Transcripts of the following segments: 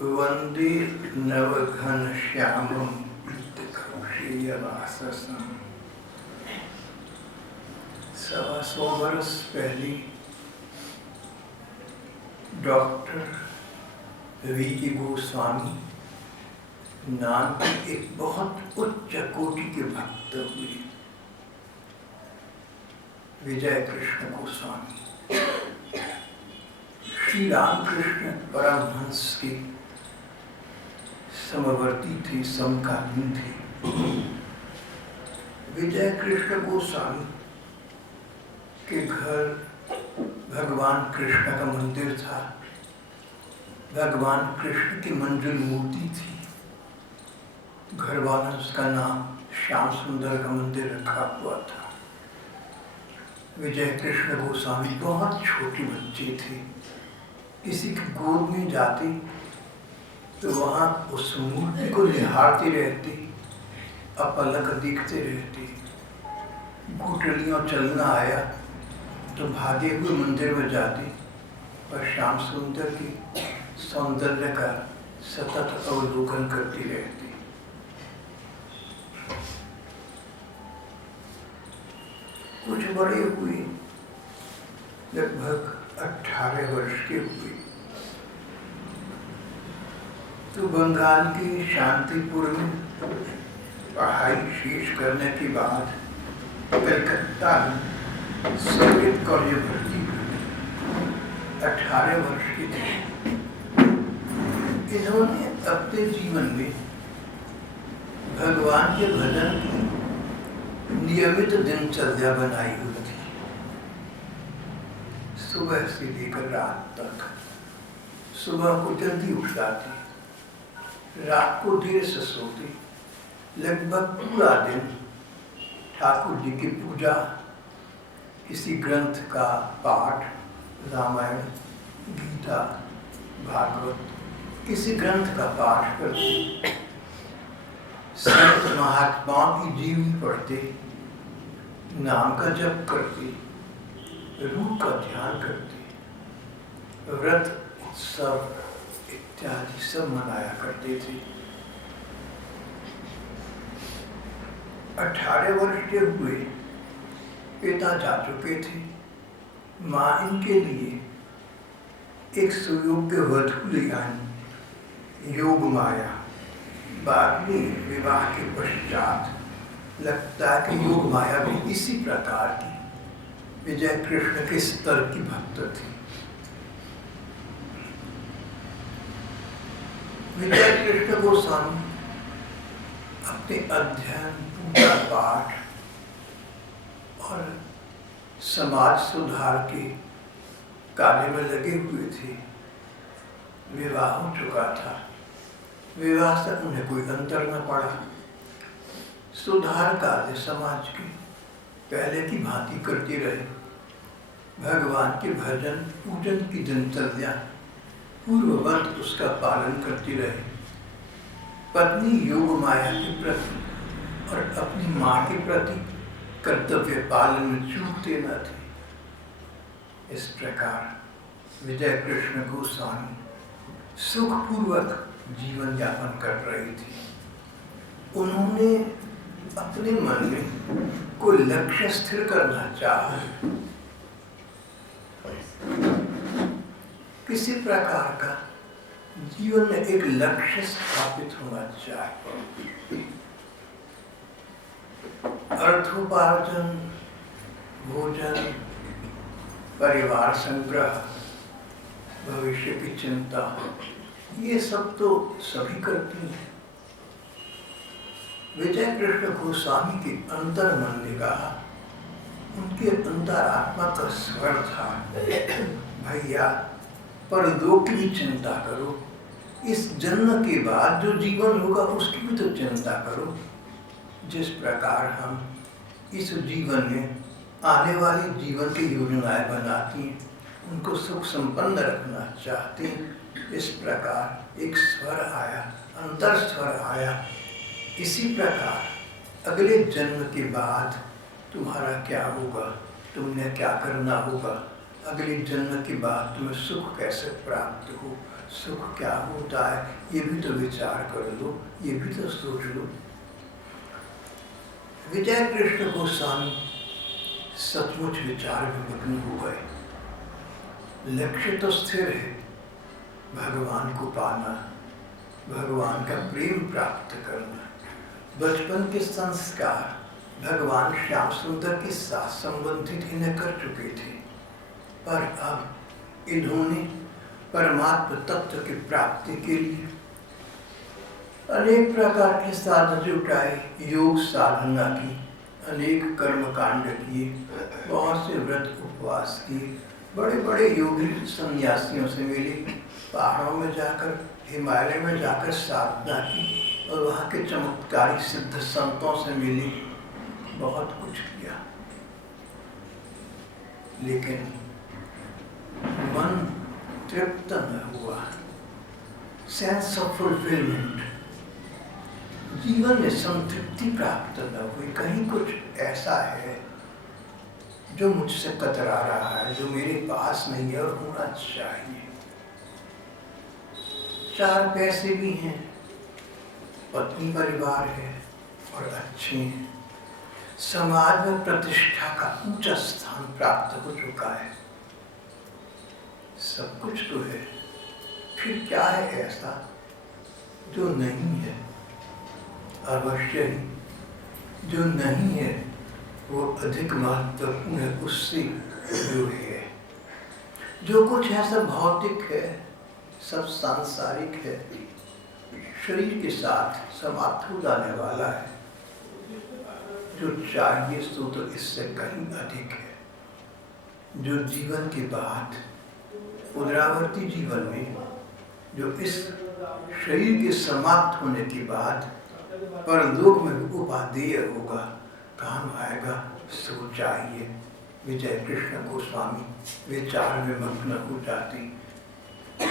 वंदे नवघनश्यामं श्रीयवाससं। 125 बरस पहले doctor V Goswami नाम के एक बहुत उच्च कोटि के भक्त हुए, विजय कृष्ण गोस्वामी। श्री रामकृष्ण परमहंस के समवर्ती थे, समकालीन थे। विजय कृष्ण गोस्वामी के घर भगवान कृष्ण का मंदिर था। भगवान कृष्ण की मंजुल मूर्ति थी। घर वाला उसका नाम श्याम सुंदर का मंदिर रखा हुआ था। विजय कृष्ण गोस्वामी बहुत छोटे बच्चे थे। किसी की गोद में जाते तो वहाँ उस मूर्ति को निहारते रहते, अपलक दिखते रहते। घुटलियों चलना आया तो भागे हुए मंदिर में जाते और श्याम सुंदर के सौंदर्य का सतत अवलोकन करती रहती। कुछ बड़े हुए, लगभग 18 वर्ष के हुए तो बंगाल के शांतिपुर में पढ़ाई शेष करने के बाद कलकत्ता में संगीत कॉलेज भर्ती हुए। 18 वर्ष के थे। इन्होंने अपने जीवन में भगवान के भजन की नियमित दिनचर्या बनाई हुई थी। सुबह से लेकर रात तक। सुबह को जल्दी उठ जाते, रात को देर से सोते। लगभग पूरा दिन ठाकुर जी की पूजा, किसी ग्रंथ का पाठ, रामायण, गीता, भागवत, किसी ग्रंथ का पाठ करते, संत महात्माओं की जीवनी पढ़ते, नाम का जप करते, रूप का ध्यान करते, व्रत उत्सव इत्यादि सब मनाया करते थे। 18 वर्ष के हुए पिता जा चुके थे। माँ इनके लिए एक सुयोग्य वधू ले आई, योग माया। बाद में विवाह के पश्चात लगता है कि योग माया भी इसी प्रकार की विजय कृष्ण के स्तर की भक्त थी। विजय कृष्ण गोस्वामी अपने अध्ययन, पूजा पाठ और समाज सुधार के कार्य में लगे हुए थे। विवाह हो चुका था। विवाह से उन्हें कोई अंतर न पड़ा। सुधार कार्य समाज के पहले की भांति करते रहे। भगवान के भजन पूजन की दिनचर्या पूर्ववत उसका पालन करती रहे। पत्नी योग माया के प्रति और अपनी माँ के प्रति कर्तव्य पालन में चूकते न थे। इस प्रकार विजय कृष्ण गोस्वामी सुखपूर्वक जीवन यापन कर रही थी। उन्होंने अपने मन में कोई लक्ष्य स्थिर करना चाहा। किसी प्रकार का जीवन में एक लक्ष्य स्थापित होना चाहिए। अर्थोपार्जन, भोजन, परिवार संग्रह, भविष्य की चिंता, ये सब तो सभी करती हैं। विजय कृष्ण गोस्वामी के अंतर मन ने कहा, उनके अंतरात्मा का स्वर था, भैया परलोक की चिंता करो। इस जन्म के बाद जो जीवन होगा उसकी भी तो चिंता करो। जिस प्रकार हम इस जीवन में आने वाले जीवन की योजनाएं बनाती हैं, उनको सुख संपन्न रखना चाहते हैं, इस प्रकार एक स्वर आया, अंतर स्वर आया। इसी प्रकार अगले जन्म के बाद तुम्हारा क्या होगा, तुमने क्या करना होगा, अगले जन्म के बाद तुम्हें सुख कैसे प्राप्त हो, सुख क्या होता है ये भी तो विचार कर लो, ये भी तो सोच लो। विजय कृष्ण गोस्वामी सचमुच विचार में मग्न हो गए। लक्ष्य तो स्थिर है, भगवान को पाना, भगवान का प्रेम प्राप्त करना। बचपन के संस्कार भगवान श्याम सुंदर के साथ संबंधित इन्हें कर चुके थे, पर अब इन्होंने परमात्म तत्व की प्राप्ति के लिए अनेक प्रकार के साधन जुटाए, योग साधना की, अनेक कर्म कांड किए, बहुत से व्रत उपवास किए, बड़े बड़े योगी सन्यासियों से मिले, पहाड़ों में जाकर, हिमालय में जाकर साधना की और वहाँ के चमत्कारी सिद्ध संतों से मिले, बहुत कुछ किया। लेकिन मन तृप्त न हुआ, सेंस ऑफ फुलफिलमेंट, जीवन में संतृप्ति प्राप्त न हुई। कहीं कुछ ऐसा है जो मुझसे कतरा रहा है, जो मेरे पास नहीं है और होना चाहिए। 4 पैसे भी हैं, पत्नी परिवार है और अच्छे हैं, समाज में प्रतिष्ठा का ऊंचा स्थान प्राप्त हो चुका है, सब कुछ तो है, फिर क्या है ऐसा जो नहीं है? अवश्य ही जो नहीं है वो अधिक महत्वपूर्ण है उससे जो है। जो कुछ है सब भौतिक है, सब सांसारिक है, शरीर के साथ समाप्त हो जाने वाला है। जो चाहिए सो तो इससे कहीं अधिक है। जो जीवन के बाद पुनरावर्ती जीवन में, जो इस शरीर के समाप्त होने के बाद परलोक में उपादेय होगा, काम आएगा, सो चाहिए। विजय कृष्ण गोस्वामी विचार में मग्न हो जाती,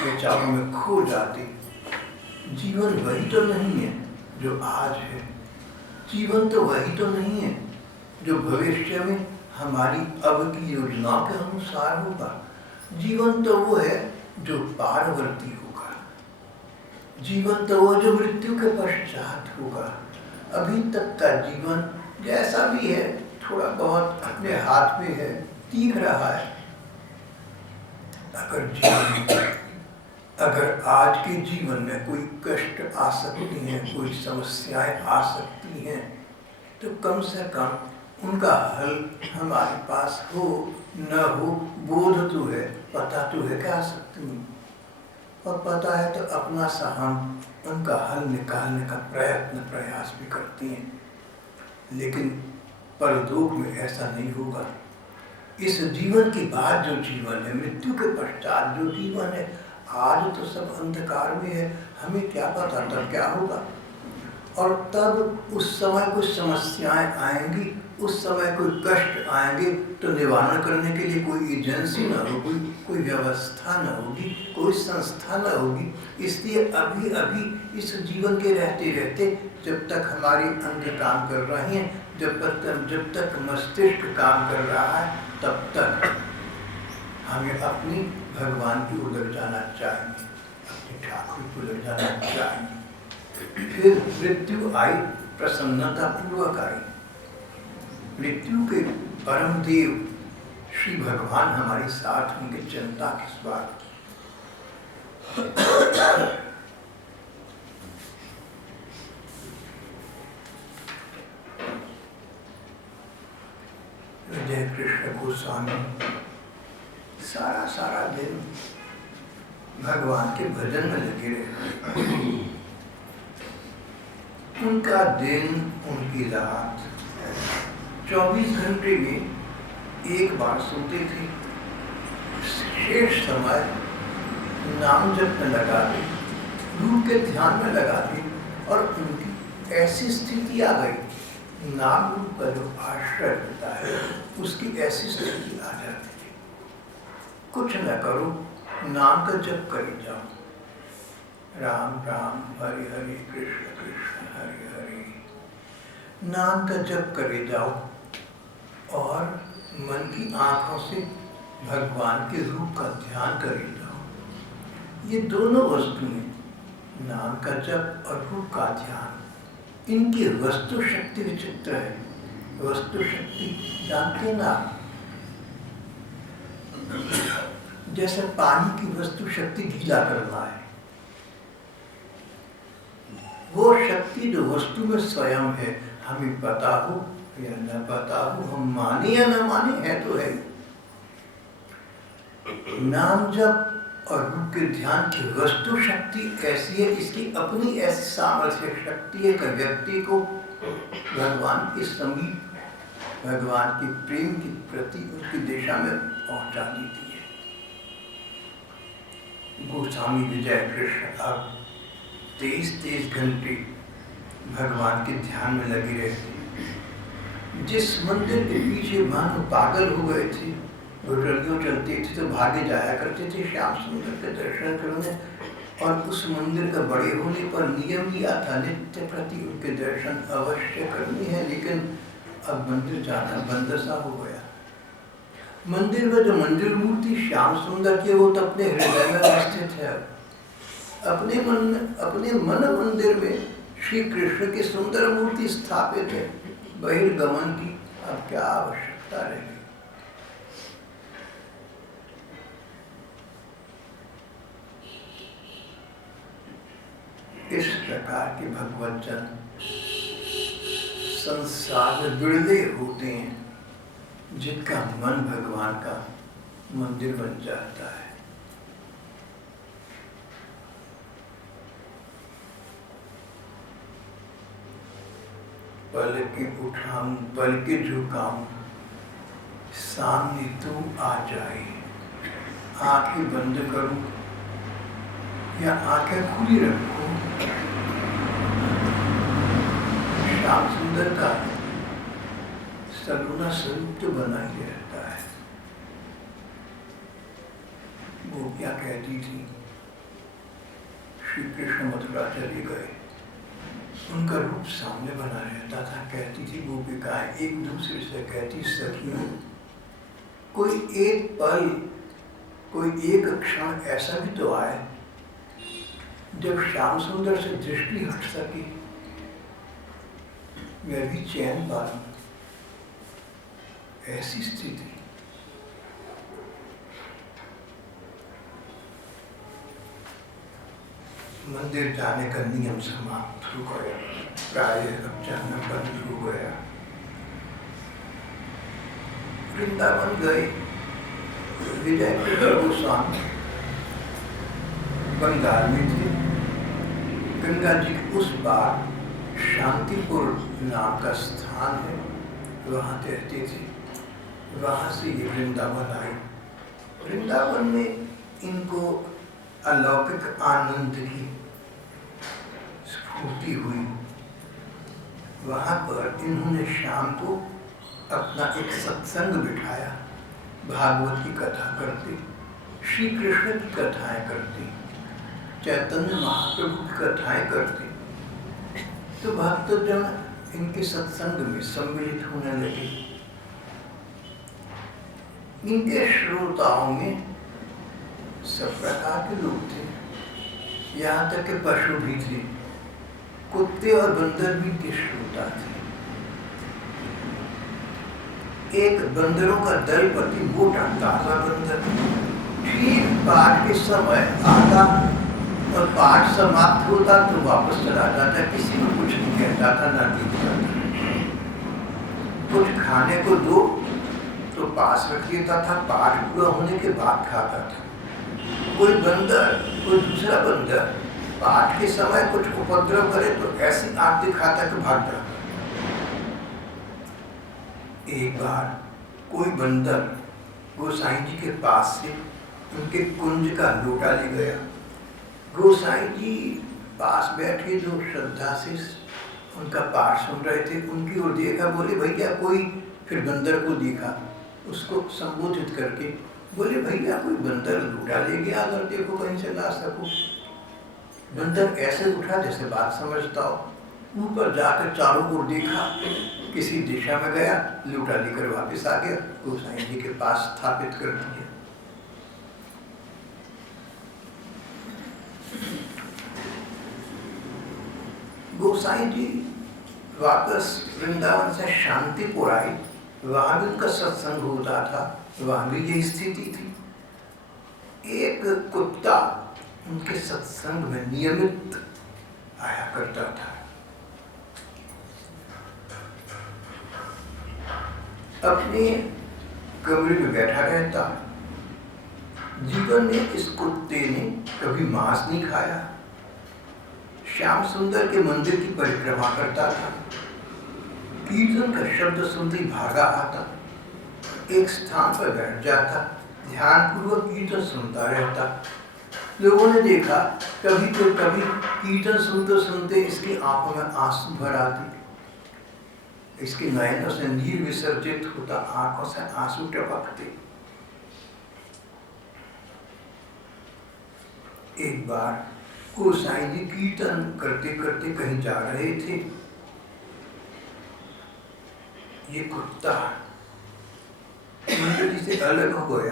विचारों में खो जाती। जीवन वही तो नहीं है जो आज है, जीवन तो वही तो नहीं है जो भविष्य में हमारी अब की योजनाओं के अनुसार होगा। जीवन तो वो है जो पारवर्ती होगा, जीवन तो वो जो मृत्यु के पश्चात होगा। अभी तक का जीवन जैसा भी है, थोड़ा बहुत अपने हाथ में है, दिख रहा है। अगर आज के जीवन में कोई कष्ट आ सकती हैं, कोई समस्याएं आ सकती हैं, तो कम से कम उनका हल हमारे पास हो न हो, बोध तो है, पता तो है क्या आ सकती हैं, और पता है तो अपना सा हम उनका हल निकालने का प्रयास भी करती हैं। लेकिन परलोक में ऐसा नहीं होगा। इस जीवन के बाद जो जीवन है, मृत्यु के पश्चात जो जीवन है, आज तो सब अंधकार में है, हमें क्या पता तब क्या होगा। और तब उस समय कुछ समस्याएं आएंगी, उस समय कोई कष्ट आएंगे, तो निवारण करने के लिए कोई एजेंसी न होगी, कोई व्यवस्था न होगी, कोई संस्था न होगी। इसलिए अभी अभी इस जीवन के रहते रहते, जब तक हमारी अंग काम कर रहे हैं, जब तक मस्तिष्क काम कर रहा है, तब तक हमें अपनी भगवान की ओर जाना चाहिए, अपने ठाकुर की ओर जाना चाहिए। फिर मृत्यु आई, प्रसन्नता पूर्वक आई। मृत्यु के परम देव श्री भगवान हमारे साथ होंगे, चिंता किस बात की। विजय कृष्ण गोस्वामी सारा दिन भगवान के भजन में लगे रहे। उनका दिन, उनकी रात 24 घंटे में एक बार सोते थे, शेष समय नाम जप में लगा दी, गुरु के ध्यान में लगा दी, और उनकी ऐसी स्थिति आ गई, नाम रूप का जो आश्रय होता है उसकी ऐसी स्थिति आ जाती है। कुछ न करो, नाम का जप करे जाओ, राम राम हरे हरे कृष्ण कृष्ण हरे हरे, नाम का जप करे जाओ और मन की आंखों से भगवान के रूप का ध्यान करे जाओ। ये दोनों वस्तुएं, नाम का जप और रूप का ध्यान, इनकी वस्तु शक्ति विचित्र है। वस्तु शक्ति जानते ना, जैसे पानी की वस्तु शक्ति ढीला करना है, वो शक्ति जो वस्तु में स्वयं है, हमें पता हो या न पता हो, हम माने या न माने, है तो है। नाम जप और रूप के ध्यान की वस्तु शक्ति ऐसी है, इसकी अपनी ऐसी सामर्थ्य शक्ति है कि व्यक्ति को भगवान के समीप, भगवान के प्रेम के प्रति उसकी दिशा में पहुंचा देती है। गोस्वामी विजय कृष्ण अब 23 घंटे भगवान के ध्यान में लगे रहते। जिस मंदिर के पीछे मानो पागल हो गए थे, होटलियों चलते थे तो भागे जाया करते थे श्याम सुंदर के दर्शन करने, और उस मंदिर का बड़े होने पर नियम लिया था नित्य प्रति उनके दर्शन अवश्य करनी है। लेकिन अब मंदिर जाना बंद सा हो गया। मंदिर में जो मंदिर मूर्ति श्याम सुंदर की, वो तो अपने हृदय में स्थित है। अपने मन मंदिर में श्री कृष्ण की सुंदर मूर्ति स्थापित है। बहिर्गमन की अब क्या आवश्यकता रहेगी। इस प्रकार के भगवत जन संसार में बिरले होते हैं जिनका मन भगवान का मंदिर बन जाता है। पलके उठाऊं, पलके झुकाऊं, सामने तू आ जाए। आंखें बंद करूं या आंखें खुली रखूं, श्याम सुंदर का सलूना स्वरूप तो बना ही रहता है। वो क्या कहती थी, श्री कृष्ण मथुरा चले गए, उनका रूप सामने बना रहता था। कहती थी गोपिकाएं एक दूसरे से कहती, सखियों कोई एक पल, कोई एक क्षण ऐसा भी तो आए जब श्याम सुंदर से दृष्टि हट सके, मैं भी चैन पा लूं। ऐसी स्थिति मंदिर जाने का नियम समाप्त हो गया, प्राय अब जाना बंद हो गया। वृंदावन गए। विजय गोस्वामी बंगाल में थे। गंगा जी के उस पार शांतिपुर नाम का स्थान है, वहाँ रहते थे। वहाँ से ये वृंदावन आए। वृंदावन में इनको अलौकिक आनंद की स्फूर्ति हुई। वहाँ पर इन्होंने शाम को अपना एक सत्संग बिठाया, भागवत की कथा करते, श्री कृष्ण की कथाएं करते, चैतन्य महाप्रभु की कथाएं करते। तो भक्तजन इनके सत्संग में सम्मिलित होने लगे। इनके श्रोताओं में सब प्रकार के लोग थे, यहाँ तक के पशु भी थे। कुत्ते और बंदर भी इनके श्रोता थे। एक बंदरों का दल प्रति मोटा ताजा बंदर ठीक पाठ के समय आता और पाठ समाप्त होता तो वापस चला जाता। किसी को कुछ नहीं कहता था, ना देखता था। कुछ खाने को दो तो पास रख लेता था, पाठ पूरा होने के बाद खाता था। कोई बंदर, कोई दूसरा बंदर पाठ के समय कुछ उपद्रव करे तो ऐसी आंख दिखाता कि भाग जाता। एक बार कोई बंदर गोसाई जी के पास से उनके कुंज का लोटा ले गया। गोसाई जी पास बैठे जो श्रद्धा से उनका पाठ सुन रहे थे, उनकी ओर देखा, बोले भैया कोई, फिर बंदर को देखा, उसको संबोधित करके बोले भैया कोई बंदर लोटा ले गया, अगर देखो कहीं से ला सको। बंदर ऐसे उठा जैसे बात समझता हो, ऊपर जाकर चारों ओर देखा, किसी दिशा में गया, लोटा लेकर वापस आ गया, गोसाई जी के पास स्थापित कर दिया। गोसाई जी वापस वृंदावन से शांतिपुर आई, वहां भी उनका सत्संग होता था, वहां भी यही स्थिति थी। एक कुत्ता उनके सत्संग में नियमित आया करता था। अपने कमरे में बैठा रहता। जीवन में इस कुत्ते ने कभी मांस नहीं खाया। श्याम सुंदर के मंदिर की परिक्रमा करता था। कीर्तन का शब्द सुनते ही भागा आता, एक स्थान पर बैठ जाता, ध्यानपूर्वक कीर्तन सुनता रहता। लोगों ने देखा कभी तो कभी कीर्तन सुनते सुनते इसकी आंखों में आंसू भर आते, इसके नयनों से नीर विसर्जित होता, आंखों से आंसू टपकते। एक बार गोसाई जी कीर्तन करते करते कहीं जा रहे थे। ये कुत्ता मंडली से अलग हो गया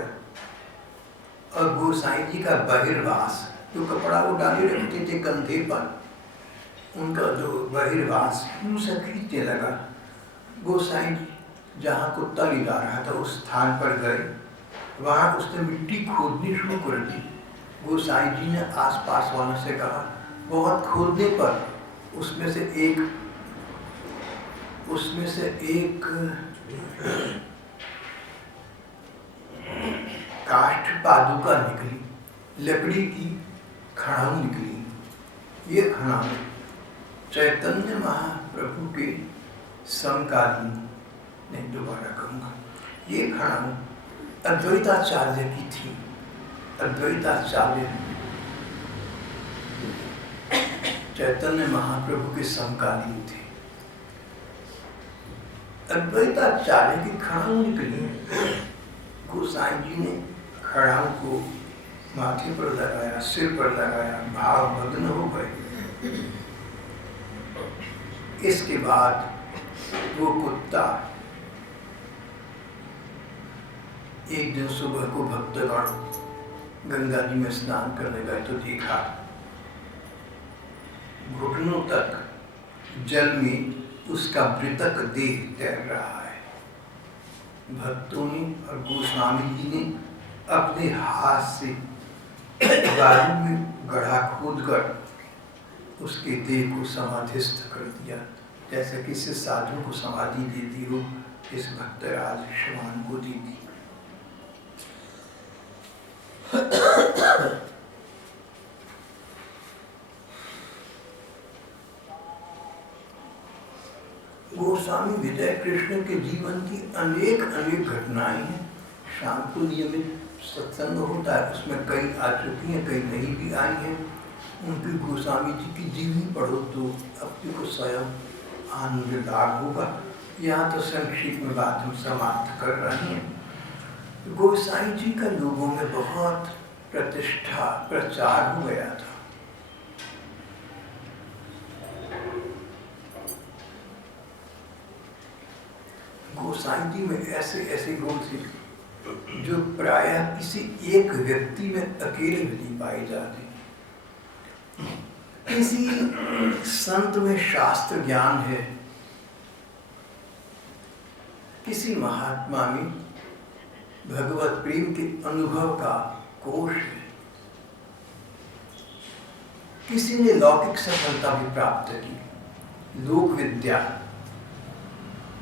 और गोसाई जी का बहिर्वास, जो कपड़ा वो डाले रखते थे कंधे पर, उनका जो बहिर्वास उनसे खींचने लगा। गोसाई जी जहाँ कुत्ता ले जा रहा था उस स्थान पर गए, वहाँ उसने मिट्टी खोदनी शुरू कर दी। गोसाई जी ने आसपास वालों से कहा, बहुत खोदने पर उसमें से एक काष्ठ पादुका निकली, लकड़ी की खड़ाऊ निकली। ये खड़ाऊ चैतन्य महाप्रभु के समकालीन, नहीं दोबारा कहूँगा, ये खड़ाऊ अद्वैताचार्य की थी। अद्वैताचार्य चैतन्य महाप्रभु के समकालीन थे। अद्वैताचार्य की खड़ाऊ निकली। गोसाई जी ने खड़ाऊ को माथे पर लगाया, सिर पर लगाया, भाव मग्न हो गए। इसके बाद वो कुत्ता एक दिन सुबह को भक्तगण गंगा जी में स्नान करने गए तो देखा घुटनों तक जल में उसका मृतक देह तैर रहा है। भक्तों ने और गोस्वामी जी ने अपने हाथ से बालू में गड्ढा खोदकर उसके देह को समाधिस्थ कर दिया, जैसे किसी साधु को समाधि देती हो, इस भक्तराज श्रवण को दी थी। गोस्वामी विजय कृष्ण के जीवन की अनेक घटनाएं हैं। शाम को नियमित सत्संग होता है, उसमें कई आ चुकी हैं, कई नहीं भी आई हैं। उनकी गोस्वामी जी की जीवनी पढ़ो तो अपने को स्वयं आनंद लाभ होगा। यहाँ तो संक्षिप्त में बात हम समाप्त कर रहे हैं। गोसाई जी का लोगों में बहुत प्रतिष्ठा प्रचार हो गया था। गोसाई जी में ऐसे गुण थे जो प्रायः किसी एक व्यक्ति में अकेले भी नहीं पाए जाते। किसी संत में शास्त्र ज्ञान है, किसी महात्मा में भगवत प्रेम के अनुभव का कोश है, किसी ने लौकिक सफलता भी प्राप्त की, लोक विद्या,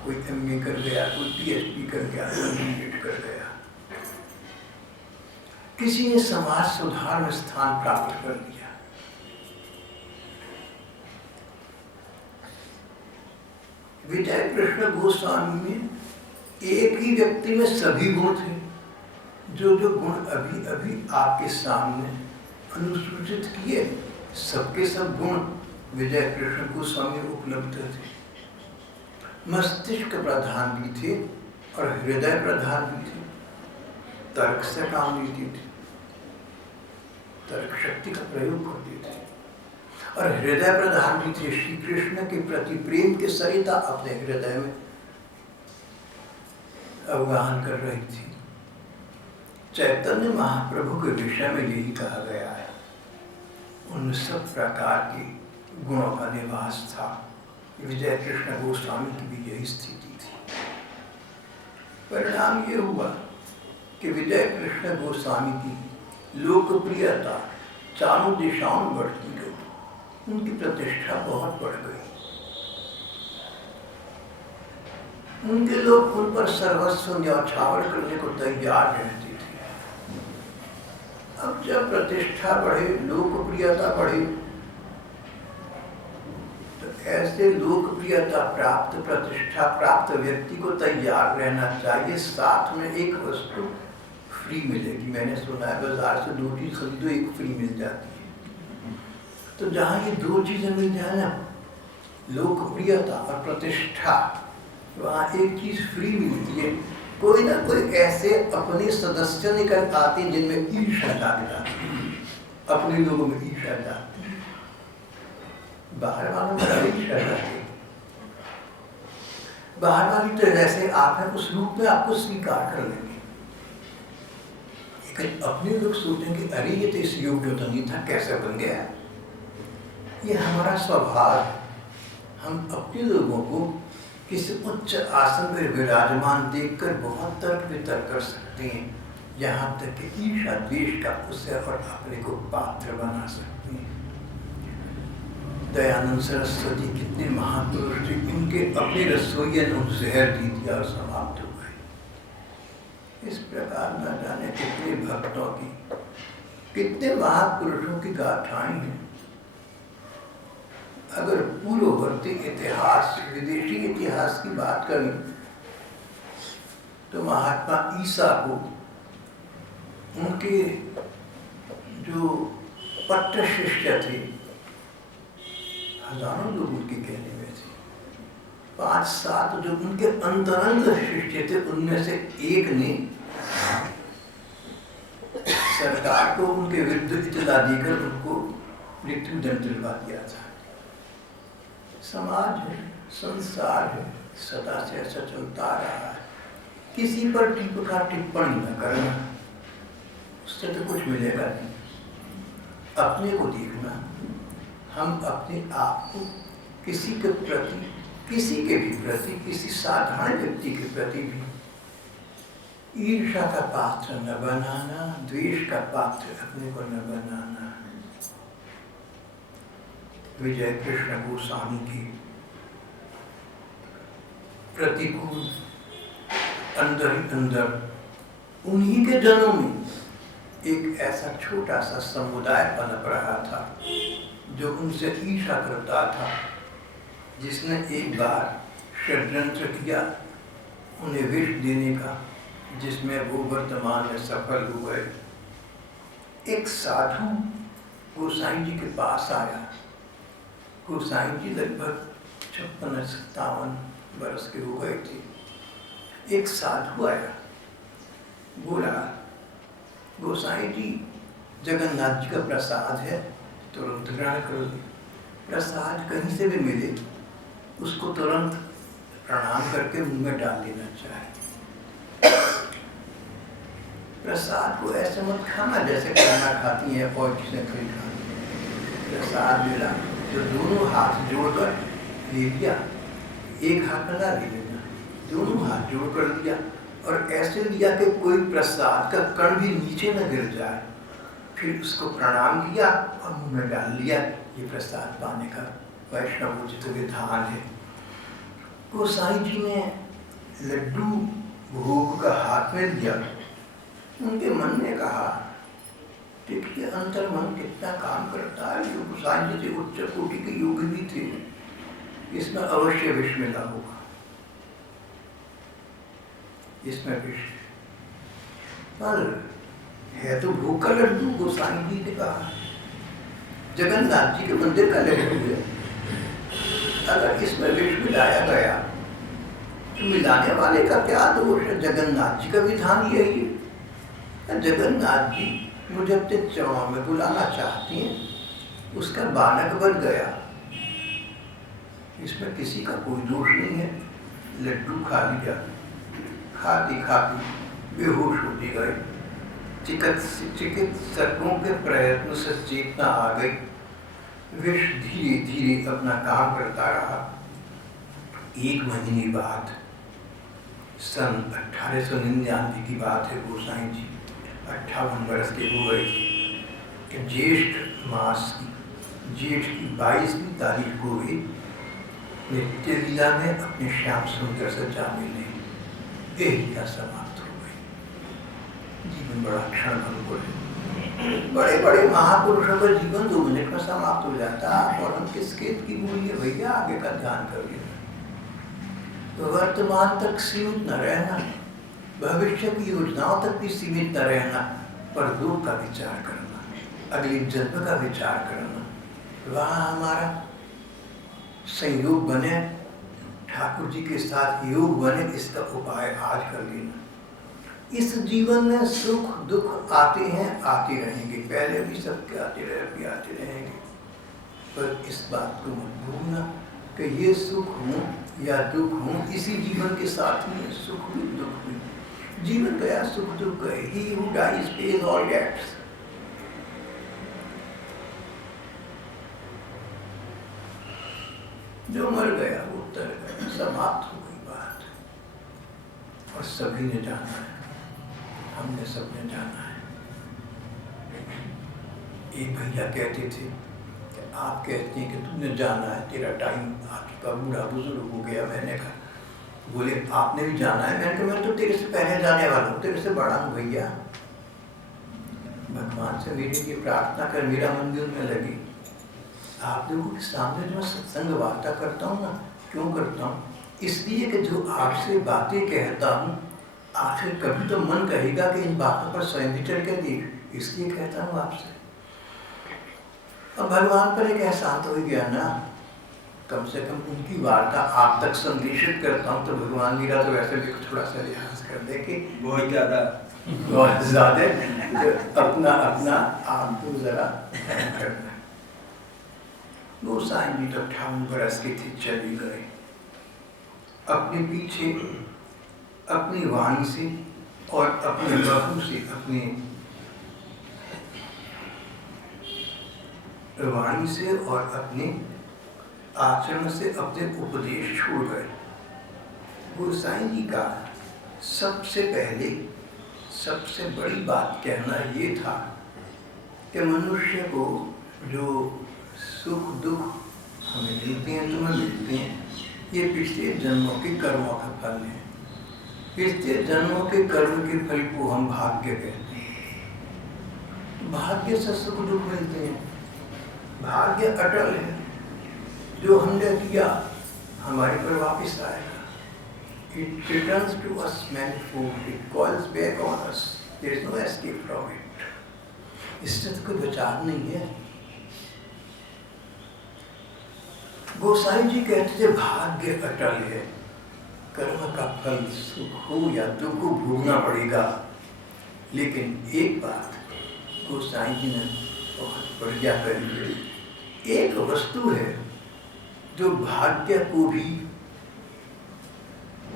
कोई एमए कर गया, कोई पीएचडी कर गया, कोई बीएड कर गया, किसी ने समाज सुधार में स्थान प्राप्त कर लिया। विजय कृष्ण गोस्वामी में एक ही व्यक्ति में सभी गुण थे। जो गुण अभी अभी आपके सामने अनुसूचित किए, सबके सब गुण विजय कृष्ण गोस्वामी में उपलब्ध थे। मस्तिष्क प्रधान भी थे और हृदय प्रधान भी थे। तर्क से काम लेते थे, तर्क शक्ति का प्रयोग करते थे और हृदय प्रधान भी थे। श्री कृष्ण के प्रति प्रेम के सरिता अपने हृदय में अवगाहन कर रही थी। चैतन्य महाप्रभु के विषय में यही कहा गया है, उन सब प्रकार के गुणों का निवास था। विजय कृष्ण गोस्वामी की भी यही स्थिति थी। परिणाम ये हुआ कि विजय कृष्ण गोस्वामी की लोकप्रियता चारों दिशाओं में बढ़ती गई, उनकी प्रतिष्ठा बहुत बढ़ गई। उनके लोग उन पर सर्वस्व न्यौछावर करने को तैयार रहते थे। अब जब प्रतिष्ठा बढ़े, लोकप्रियता बढ़े, तो ऐसे लोकप्रियता प्राप्त, प्रतिष्ठा प्राप्त व्यक्ति को तैयार रहना चाहिए साथ में एक वस्तु फ्री मिलेगी। मैंने सुना है बाजार से 2 चीज खरीदो, एक फ्री मिल जाती है। तो जहाँ ये 2 चीजें मिल जाए ना, लोकप्रियता और प्रतिष्ठा, वहाँ एक चीज फ्री मिलती है। कोई ना कोई ऐसे अपने सदस्य निकल आते जिनमें ईर्ष्या जाग जाती है, अपने लोगों में ईर्ष्या जाती है, बाहर वालों में ईर्ष्या जाती है। बाहर वाली तो जैसे आप हैं उस रूप में आपको स्वीकार कर लेंगे, लेकिन अपने लोग सोचेंगे अरे ये तो इस योग्य तो नहीं था, कैसे बन गया। ये हमारा स्वभाव है। हम अपने लोगों को किसी उच्च आसन पर विराजमान देखकर बहुत तर्क वितर्क कर सकते हैं, यहाँ तक कि ईर्ष्या द्वेष का उसे और अपने को पात्र बना सकते हैं। दयानंद सरस्वती कितने महापुरुष थे, इनके अपने रसोइये ने जहर दे दिया और समाप्त हो गए। इस प्रकार न जाने कितने भक्तों की, कितने महापुरुषों की गाथाएं हैं। अगर पूर्ववर्ती इतिहास, विदेशी इतिहास की बात करें तो महात्मा ईसा को उनके जो पट्ट शिष्य थे, हजारों लोग उनके कहने में थे, 5-7 जो उनके अंतरंग शिष्य थे, उनमें से एक ने सरकार को उनके विरुद्ध इत्तला देकर उनको मृत्यु दंड दिलवा दिया था। समाज है, संसार है, सदा से ऐसा चलता रहा है। किसी पर टिप्पणी न करना, उससे तो कुछ मिलेगा नहीं। अपने को देखना, हम अपने आप को किसी के प्रति, किसी के भी प्रति, किसी साधारण व्यक्ति के प्रति भी ईर्ष्या का पात्र न बनाना, द्वेष का पात्र अपने को न बनाना। विजय कृष्ण गोस्वामी की प्रतिकूल अंदर ही अंदर उन्हीं के जनों में एक ऐसा छोटा सा समुदाय पनप रहा था जो उनसे ईर्ष्या करता था, जिसने एक बार षड्यंत्र किया उन्हें विष देने का, जिसमें वो वर्तमान में सफल हो गए। एक साधु गोसाई जी के पास आया। गोसाई जी लगभग 56-57 वर्ष के हो गए थे। एक साधु आया, बोला गोसाई जी, जगन्नाथ जी का प्रसाद है, तुरंत ग्रहण करो। प्रसाद कहीं से भी मिले उसको तुरंत प्रणाम करके मुंह में डाल लेना चाहिए। प्रसाद को ऐसे मत खाना जैसे खाना खाती है और जिसे कोई खाना। प्रसाद मिला जो दोनों हाथ जोड़कर ले लिया, एक हाथ ना ले लेना, दोनों हाथ जोड़कर लिया और ऐसे लिया कि कोई प्रसाद का कण भी नीचे न गिर जाए। फिर उसको प्रणाम किया और मुंह में डाल लिया। ये प्रसाद पाने का वैष्णव उचित विधान है। गोसाई जी ने लड्डू भोग का हाथ में लिया। उनके मन ने कहा, देखिए अंतर मन कितना काम करता है। जो गोसाई जी से उच्च कोटि के योगी भी थे, इसमें अवश्य विष मिला होगा, इसमें विष। पर है तो भोग का लड्डू। गोसाई जी ने कहा जगन्नाथ जी के मंदिर का लड्डू है, अगर इसमें विष मिलाया गया तो मिलाने वाले का क्या दोष है? जगन्नाथ जी का विधान यही है। जगन्नाथ जी मुझे अपने चरणों में बुलाना चाहती हैं, उसका बालक बन गया, इसमें किसी का कोई दोष नहीं है। लड्डू खा लिया, खाती खाती बेहोश होती गई। चिकित्सकों के प्रयत्न से चेतना आ गई। विष धीरे धीरे अपना काम करता रहा। 1 महीने बाद सन 1899 की बात है, गोसाई जी 58 वर्ष के हो गए थे। ज्येष्ठ मास की जेठ की 22वीं तारीख को भी नित्य लीला में अपने श्याम सुंदर से जा मिले। ये लीला समाप्त हो गई। जीवन बड़ा क्षण अनुकूल है। बड़े बड़े महापुरुषों का जीवन 2 मिनट में समाप्त हो जाता है और हम किस खेत की भूल है भैया, आगे का ध्यान करिए। तो वर्तमान तक सीमित न रहना, भविष्य की योजनाओं तक भी सीमित न रहना, पर लोक का विचार करना, अगले जन्म का विचार करना। वहाँ हमारा संयोग बने, ठाकुर जी के साथ योग बने, इसका उपाय आज कर लेना। इस जीवन में सुख दुख आते हैं, आते रहेंगे, पहले भी सबके आते रहे, भी आते रहेंगे, पर इस बात को मत भूलना कि ये सुख हूँ या दुख हूँ, इसी जीवन के साथ में सुख भी दुख भी। जीवन गया, सुख दुख गए। He who dies pays all debts. जो मर गया वो तर गया, समाप्त हो गई बात। और सभी ने जाना है, हमने सबने जाना है। एक भैया कहते थे कि आप कहते हैं कि तूने जाना है, तेरा टाइम आ चुका, बूढ़ा बुजुर्ग हो गया। मैंने कहा, बोले आपने भी जाना है? मैंने कहा मैं तो तेरे से पहले जाने वाला हूँ, तेरे से बड़ा हूँ भैया। भगवान से मेरी ये प्रार्थना कर, मेरा मन भी उनमें लगे। आप लोगों के सामने जो मैं सत्संग वार्ता करता हूँ ना, क्यों करता हूँ? इसलिए कि जो आपसे बातें कहता हूँ, आखिर कभी तो मन कहेगा कि इन बातों पर स्वयं भी चढ़ कर देख, इसलिए कहता हूँ आपसे। अब भगवान पर एक एहसान तो हो गया ना, कम से कम उनकी वार्ता आप तक संदेशित करता हूँ, तो भगवान मेरा तो वैसे भी थोड़ा सा लिहाज कर दे कि बहुत ज़्यादा अपना अपना आपको जरा करना। गोसाई जी तो 58 बरस के थे, चले गए। अपने पीछे अपनी वाणी से और अपने बहू से, अपने वाणी से और अपने आचरण से अपने उपदेश छोड़ गए। गोसाई जी का सबसे पहले सबसे बड़ी बात कहना ये था कि मनुष्य को जो सुख दुख हमें मिलते हैं, तुम्हें मिलते हैं, ये पिछले जन्मों के कर्मों का फल है। पिछले जन्मों के कर्म के फल को हम भाग्य कहते हैं। भाग्य से सुख दुख मिलते हैं। भाग्य अटल है, जो हमने किया हमारे पर वापस आएगा। It returns to us manifold. It calls back on us. There is no escape from it. इससे तो कोई बचाव नहीं है। गोसाई जी कहते थे भाग्य अटल है, कर्म का फल सुख हो या दुख हो भोगना पड़ेगा। लेकिन एक बात गोसाई जी ने बहुत बढ़िया करी, एक वस्तु है जो भाग्य को भी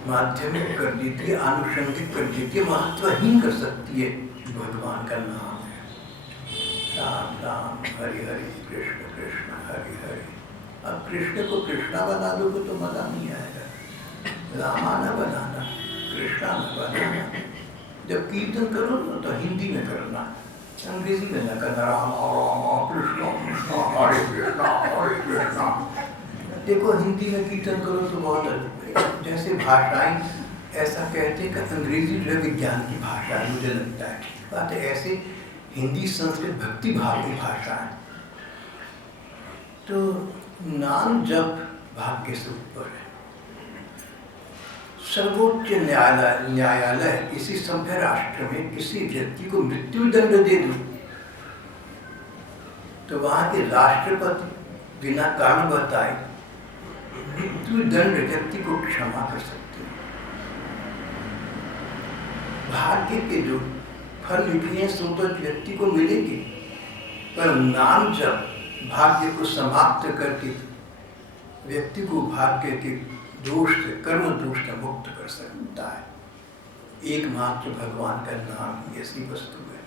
माध्यमिक कर देती है, आनुषंगिक कर देती है, महत्वहीन कर सकती है। भगवान का नाम है राम राम हरि हरि कृष्ण कृष्ण हरि हरि। अब कृष्ण को कृष्णा बना दो तो मजा नहीं आएगा। रामा न बनाना, कृष्णा न बनाना। जब कीर्तन करो ना तो हिंदी में करना, अंग्रेजी में न करना। राम राम कृष्ण कृष्ण हरे कृष्णा। देखो हिंदी में कीर्तन करो तो बहुत जैसे भाषाएं ऐसा कहते हैं कि अंग्रेजी जो है विज्ञान की भाषा है, मुझे लगता है ठीक बात है। ऐसे हिंदी संस्कृत भक्ति भाव की भाषा है। तो नाम जप भाग्य से ऊपर है। सर्वोच्च न्यायालय किसी सभ्य राष्ट्र में किसी व्यक्ति को मृत्यु दंड दे दो तो वहां के राष्ट्रपति बिना कारण बताए मृत्यु दंड व्यक्ति को क्षमा कर सकते हैं। भाग्य के जो फल लिखे हैं सो तो व्यक्ति को मिलेगी, पर नाम जब भाग्य को समाप्त करके व्यक्ति को भाग्य के दोष से, कर्म दोष से मुक्त कर सकता है। एकमात्र भगवान का नाम ही ऐसी वस्तु है,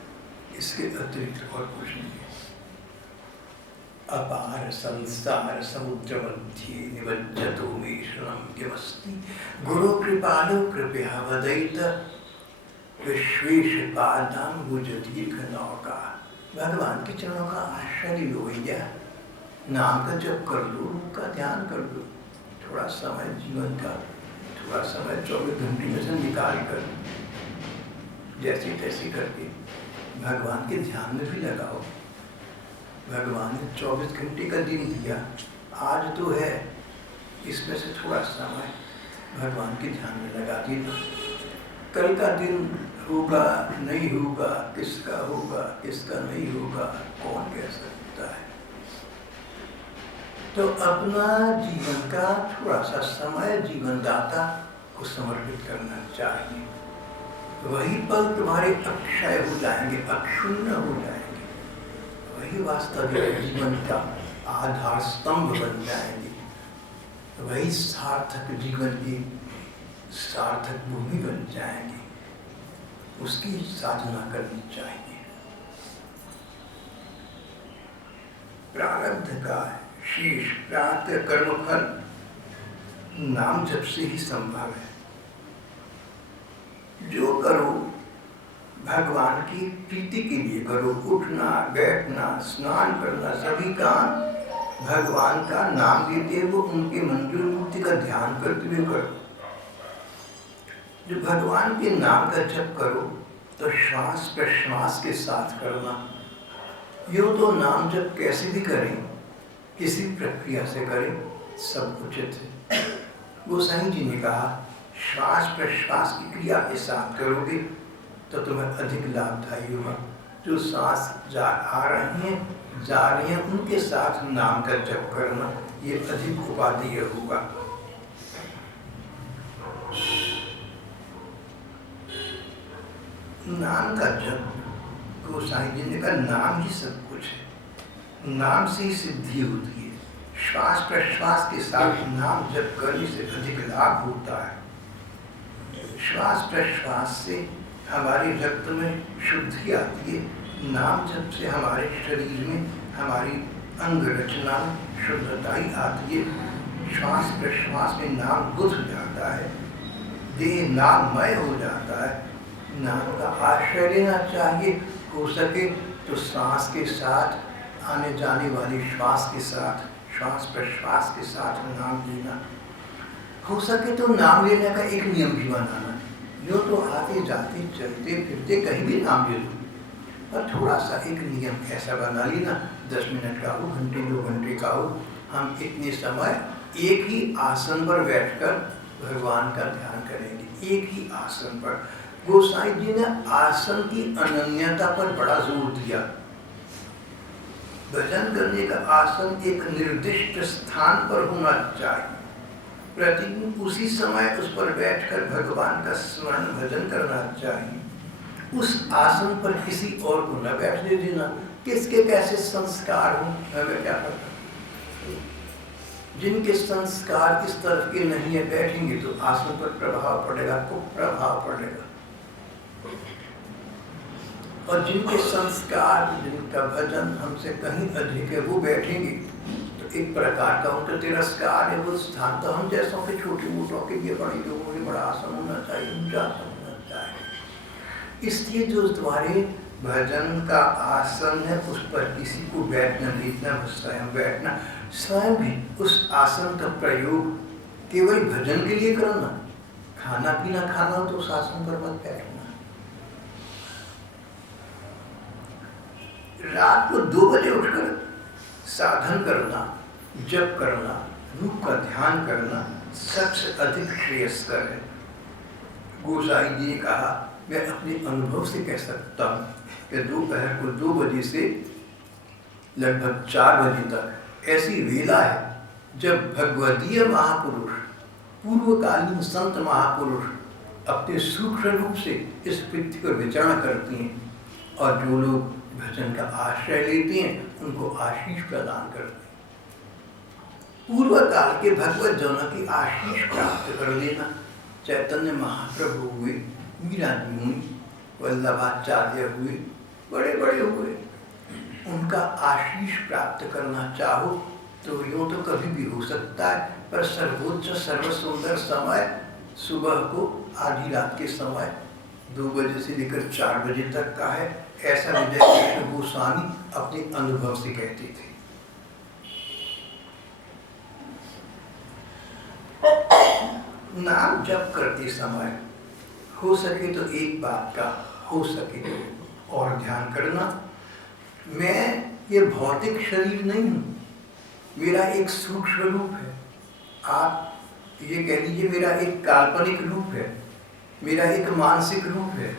इसके अतिरिक्त और कुछ नहीं है। अपार संसार समुद्र मध्ये निबध्यतो मे शरणं किमस्ति गुरु कृपालो कृपया वदयित विश्वेश पादाम्बुज दीर्घ नौका। भगवान के चरणों का आश्रय लो भैया, नाम का जप कर लो, रूप का ध्यान कर लो, थोड़ा समय जीवन का, थोड़ा समय 24 घंटे में से निकाल कर जैसी तैसी करके भगवान के ध्यान में भी लगाओ। भगवान ने 24 घंटे का दिन दिया, आज तो है, इसमें से थोड़ा समय भगवान के ध्यान में लगा दीजिए। कल का दिन होगा नहीं होगा, किसका होगा किसका नहीं होगा, कौन कह सकता है। तो अपना जीवन का थोड़ा सा समय जीवनदाता को समर्पित करना चाहिए। वही पल तुम्हारे अक्षय हो जाएंगे, अक्षुण्ण हो जाएंगे, वही वास्तविक जीवन का आधार स्तंभ बन जाएंगे, वही सार्थक जीवन की सार्थक भूमि बन जाएंगे। उसकी साधना करनी चाहिए। प्रारब्ध का शेष प्राप्त कर्मफल नाम जप से ही संभव है। जो करो भगवान की प्रीति के लिए करो, उठना बैठना स्नान करना सभी काम भगवान का नाम देते हुए उनके मंजूर मूर्ति का ध्यान करते हुए करो। जो भगवान के नाम का जप करो तो श्वास प्रश्वास के साथ करना। यूँ तो नाम जप कैसे भी करें, किसी प्रक्रिया से करें, सब उचित है। गोसाई जी ने कहा श्वास प्रश्वास की क्रिया के साथ करोगे तो तुम्हें अधिक लाभदायी होगा। जो सांस आ रही हैं जा रही हैं उनके साथ नाम का जप करना, ये अधिक उपादेय होगा। नाम का जप, गोसाई जी ने कहा नाम ही सब कुछ है, नाम से ही सिद्धि होती है। श्वास प्रश्वास के साथ नाम जप करने से अधिक लाभ होता है। श्वास प्रश्वास से हमारे रक्त में शुद्धि आती है, नाम जप से हमारे शरीर में हमारी अंग रचना में शुद्धता ही आती है। श्वास प्रश्वास में नाम बुझ जाता है, देह नाममय हो जाता है। नाम का आश्रय लेना चाहिए, हो सके तो सांस के साथ आने जाने वाली श्वास के साथ, श्वास प्रश्वास के साथ नाम लेना। हो सके तो नाम लेने का एक नियम भी बनाना। जो तो आते जाते चलते फिरते कहीं भी नाम ले लो, और थोड़ा सा एक नियम ऐसा बना लेना, 10 मिनट का हो, घंटे 2 घंटे का हो, हम इतने समय एक ही आसन पर बैठकर भगवान का ध्यान करेंगे। एक ही आसन पर। गोसाई जी ने आसन की अनन्यता पर बड़ा जोर दिया। भजन करने का आसन एक निर्दिष्ट स्थान पर होना चाहिए। प्रतिदिन उसी समय उस पर बैठकर भगवान का स्मरण भजन करना चाहिए। उस आसन पर किसी और को न बैठने देना। किसके कैसे संस्कार हो हमें क्या पता। जिनके संस्कार इस तरफ के नहीं है, बैठेंगे तो आसन पर प्रभाव पड़ेगा, कुप्रभाव पड़ेगा। और जिनके संस्कार, जिनका भजन हमसे कहीं अधिक है, वो बैठेंगे तो एक प्रकार का उनका तिरस्कार है। वो स्थान तो हम जैसों के छोटे मोटों के लिए बड़े लोगों के बड़ा आसन होना चाहिए, ऊंचा आसन होना चाहिए। इसलिए जो तुम्हारे भजन का आसन है उस पर किसी को बैठना नहीं देना, स्वयं बैठना। स्वयं भी उस आसन का प्रयोग केवल भजन के लिए करना। खाना पीना खाना हो तो उस आसन पर मत बैठना। रात को 2 बजे उठकर साधन करना, जप करना, रूप का ध्यान करना सबसे अधिक श्रेयस्कर है। गोसाई जी ने कहा, मैं अपने अनुभव से कह सकता हूँ कि दोपहर को 2 बजे से लगभग 4 बजे तक ऐसी वेला है जब भगवदीय महापुरुष, पूर्वकालीन संत महापुरुष अपने सूक्ष्म रूप से इस पृथ्वी पर विचरण करती हैं, और जो लोग भजन का आश्रय लेते हैं उनको आशीष प्रदान करते हैं। पूर्व काल के भगवत जनों की आशीष प्राप्त कर लेना। चैतन्य महाप्रभु हुए, मीरा जी हुई, वल्लभाचार्य हुए, बड़े बड़े हुए, उनका आशीष प्राप्त करना चाहो तो यूँ तो कभी भी हो सकता है, पर सर्वोच्च सर्वसुंदर समय सुबह को आधी रात के समय 2 बजे से लेकर 4 बजे तक का है। ऐसा विजय कृष्ण गोस्वामी अपने अनुभव से कहते थे। नाम जप करते समय हो सके तो एक बात का हो सके तो और ध्यान करना, मैं ये भौतिक शरीर नहीं हूँ, मेरा एक सूक्ष्म रूप है। आप ये कह लीजिए मेरा एक काल्पनिक रूप है, मेरा एक मानसिक रूप है।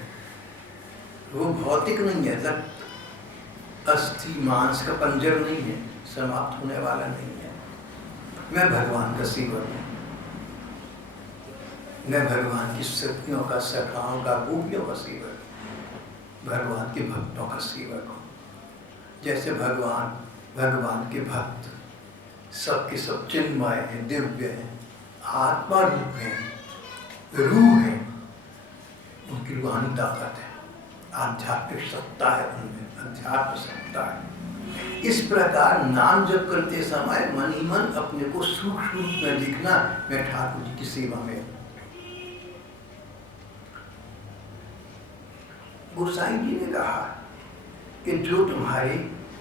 वो भौतिक नहीं है, रक्त अस्थि मांस का पंजर नहीं है, समाप्त होने वाला नहीं है। मैं भगवान का सेवक हूँ, मैं भगवान की सखियों का, सखाओं का, गोपियों का सेवक हूँ, भगवान के भक्तों का सेवक हूँ। जैसे भगवान के भक्त सबके सब चिन्मय हैं, दिव्य हैं, आत्मा रूप हैं, रूह है, उनकी रूहानी ताकत है, आध्यात्मिक सत्ता है उनमें, अध्यात्म सत्ता है। इस प्रकार नाम जप करते समय मन ही मन अपने को सूक्ष्म रूप में देखना, मैं ठाकुर जी की सेवा में। गोसाई जी ने कहा कि जो तुम्हारे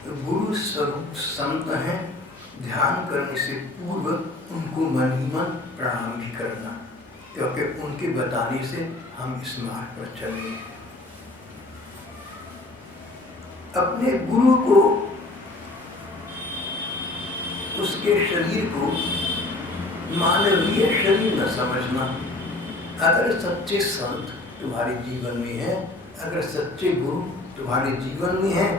गुरु स्वरूप संत हैं, ध्यान करने से पूर्व उनको मन ही मन प्रणाम भी करना, क्योंकि उनके बताने से हम इस मार्ग पर चले। अपने गुरु को, उसके शरीर को मानवीय शरीर न समझना। अगर सच्चे संत तुम्हारे जीवन में है, अगर सच्चे गुरु तुम्हारे जीवन में है,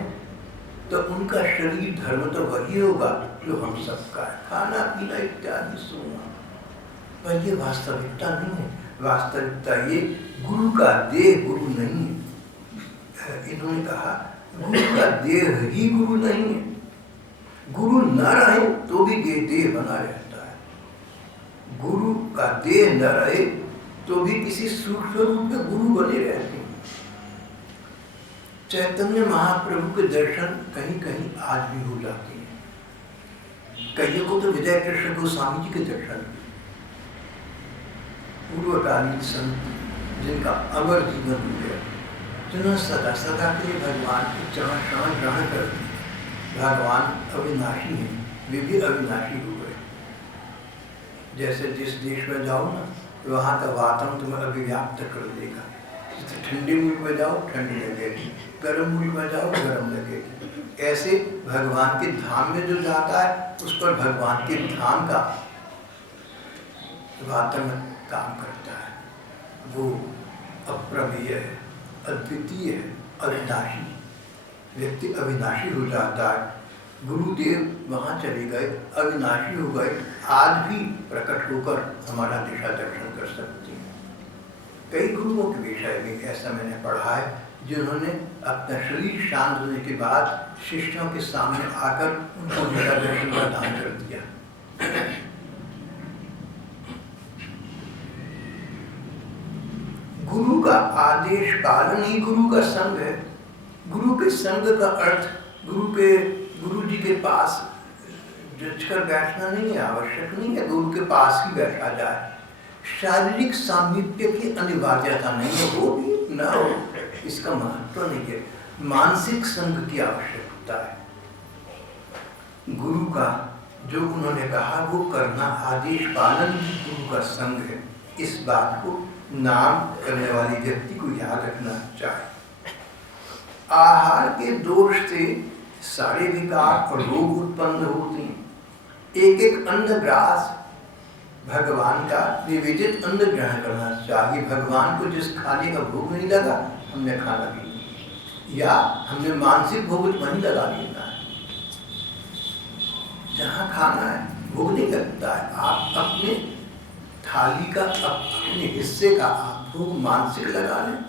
तो उनका शरीर धर्म तो वही होगा जो हम सबका है, खाना पीना इत्यादि सोना, पर ये वास्तविकता नहीं है। वास्तविकता ये गुरु का देह गुरु नहीं है। इन्होंने कहा गुरु का देह ही गुरु नहीं है। गुरु न रहे तो भी देह बना रहता है, गुरु का देह न रहे तो भी किसी सूक्ष्म रूप में गुरु बने रहते हैं। चैतन्य महाप्रभु के दर्शन कहीं कहीं आज भी हो जाते हैं। कईयों को तो विजय कृष्ण गोस्वामी जी के दर्शन, पूर्वकालीन संत जिनका अमर जीवन हो गया, जिन्होंने सदा सदा के लिए भगवान के चरण शरण ग्रहण कर दी। भगवान अविनाशी हैं, वे भी अविनाशी हो गए। जैसे जिस देश में जाओ ना, वहाँ का वातावरण तुम्हें अभिव्याप्त कर देगा। ठंडे मुल्क में जाओ ठंडी लगेगी, गर्म मुल्क में जाओ गर्म लगेगी। ऐसे भगवान के धाम में जो जाता है उस पर भगवान के धाम का वातावरण काम करता है। वो अप्रमेय है, अद्वितीय है, अविनाशी। व्यक्ति अविनाशी हो जाता है। गुरुदेव वहाँ चले गए, अविनाशी हो गए, आज भी प्रकट होकर हमारा दिशा दर्शन कर सकते हैं। कई गुरुओं के विषय में ऐसा मैंने पढ़ा है, जिन्होंने अपना शरीर शांत होने के बाद शिष्यों के सामने आकर उनको दिशा दर्शन प्रदान कर दिया। गुरु का आदेश पालन ही गुरु का संग है। गुरु के संग का अर्थ गुरु जी के पास जचकर बैठना नहीं है, आवश्यक नहीं है गुरु के पास ही बैठा जाए। शारीरिक सामीप्य की अनिवार्यता नहीं है, वो भी न हो, इसका महत्व नहीं है। मानसिक संग की आवश्यकता है। गुरु का जो उन्होंने कहा वो करना, आदेश पालन ही गुरु का संग है। इस बात को नाम करने वाले व्यक्ति को याद रखना चाहिए। आहार के दोष से सारे विकार और रोग उत्पन्न होते हैं। एक एक अन्न ग्रास भगवान का निवेदित अन्न ग्रहण करना चाहिए। भगवान को जिस खाने का भोग नहीं लगा, हमने खाना भी नहीं, या हमने मानसिक भोग वहीं लगा लेना है। जहाँ खाना है भोग नहीं लगता है, आप अपने थाली का, अपने हिस्से का आप भोग मानसिक लगा लें।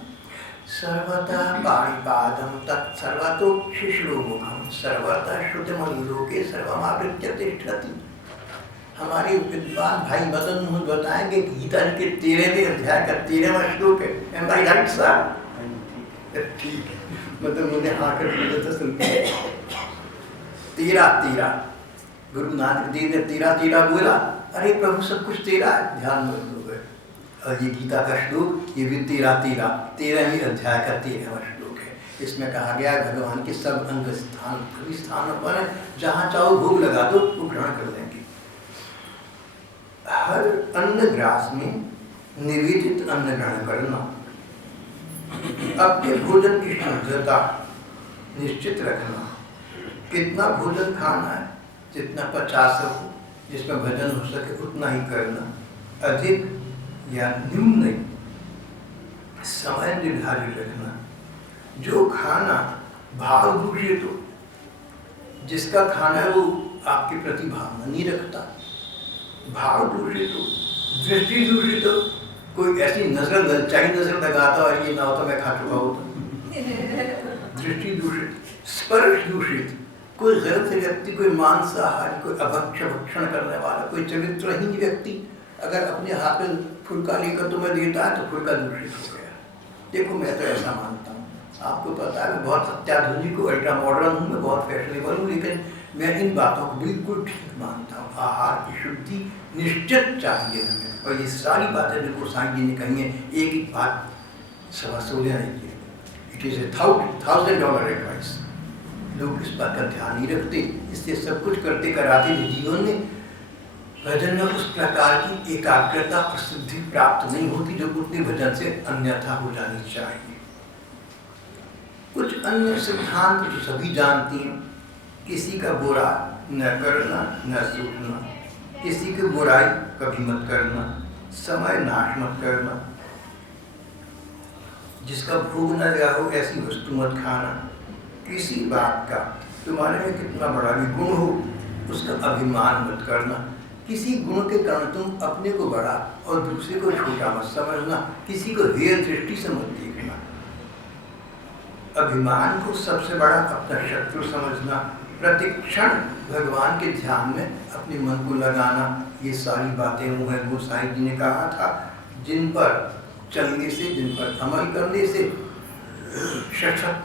सर्वतः पाणिपादम तत्सर्वतोक्षिश्लोमुखम सर्वतः श्रुतिमलोके सर्वमावृत्य तिष्ठति। हमारे विद्वान भाई मदन मोहन बताएंगे कि गीता के 13वें अध्याय का 13वां श्लोक है। एम आई राइट सर? ठीक है, मतलब मुझे हाँ कर तो सुनते हैं। तेरा तेरा, गुरु नानक देव ने तेरा तेरा बोला। अरे प्रभु सब कुछ तेरा है, ध्यान में हो गए। और ये गीता का श्लोक, ये भी तेरा तेरा, 13वीं अध्याय का 13वां श्लोक है। इसमें कहा गया है भगवान के सब अंग स्थान, सभी स्थानों पर जहाँ चाहो भोग लगा दो, वो ग्रहण कर लेंगे। हर अन्न ग्रास में निवेदित अन्न ग्रहण करना, अपने भोजन की शुद्धता निश्चित रखना, कितना भोजन खाना है, जितना पचा सको, जिसमें भजन हो सके उतना ही करना, अधिक या न्यून नहीं, समय निर्धारित रखना। जो खाना भाव दूषित हो, जिसका खाना है वो आपके प्रति भावना नहीं रखता, भाव दूषित हो, दृष्टि दूषित हो, कोई ऐसी नजर ललचाई नजर लगाता और ये ना होता मैं खा चुका होता, दृष्टि दूषित, स्पर्श दूषित, कोई गलत व्यक्ति, कोई मांसाहारी, कोई अभक्ष्य भक्षण करने वाला, कोई चरित्रहीन व्यक्ति अगर अपने हाथ में फुलका लेकर तुम्हें देता है तो फुलका दूषित हो गया। देखो मैं तो ऐसा मानता हूँ, आपको पता है मैं बहुत अत्याधुनिक हूँ, अल्ट्रा मॉडर्न हूँ, मैं बहुत फैशनेबल हूँ, लेकिन मैं इन बातों को बिल्कुल ठीक मानता हूँ। आहार की शुद्धि निश्चित चाहिए हमें, और ये सारी बातें बिल्कुल साईं जी ने कही है, एक ही बात सवा सोलह नहीं की। It is $1,000 advice. लोग इस बात का ध्यान नहीं रखते, इसलिए सब कुछ करते कराते भी जीवन में भजन में उस प्रकार की एकाग्रता और सिद्धि प्राप्त नहीं होती जो उतने भजन से अन्यथा हो जानी चाहिए। कुछ अन्य सिद्धांत जो सभी जानती हैं, किसी का बुरा न करना न सूखना, किसी की बुराई कभी मत करना, समय नाश मत करना, जिसका भोग न लगा हो ऐसी वस्तु मत खाना, किसी बात का तुम्हारे में कितना बड़ा भी गुण हो उसका अभिमान मत करना, किसी गुण के कारण तुम अपने को बड़ा और दूसरे को छोटा मत समझना, किसी को हेय दृष्टि से मत देखना, अभिमान को सबसे बड़ा अपना शत्रु समझना, प्रतिक्षण भगवान के ध्यान में अपने मन को लगाना, ये सारी बातें वो हैं वो साईं जी ने कहा था, जिन पर चलने से, जिन पर अमल करने से शाश्वत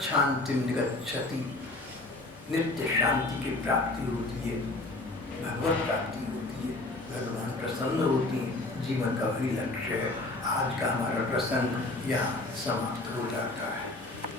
शांति निगच्छति, नित्य शांति की प्राप्ति होती है, भगवत प्राप्ति होती है, भगवान प्रसन्न होती है, जीवन का वही लक्ष्य है। आज का हमारा प्रसंग यहाँ समाप्त हो जाता है।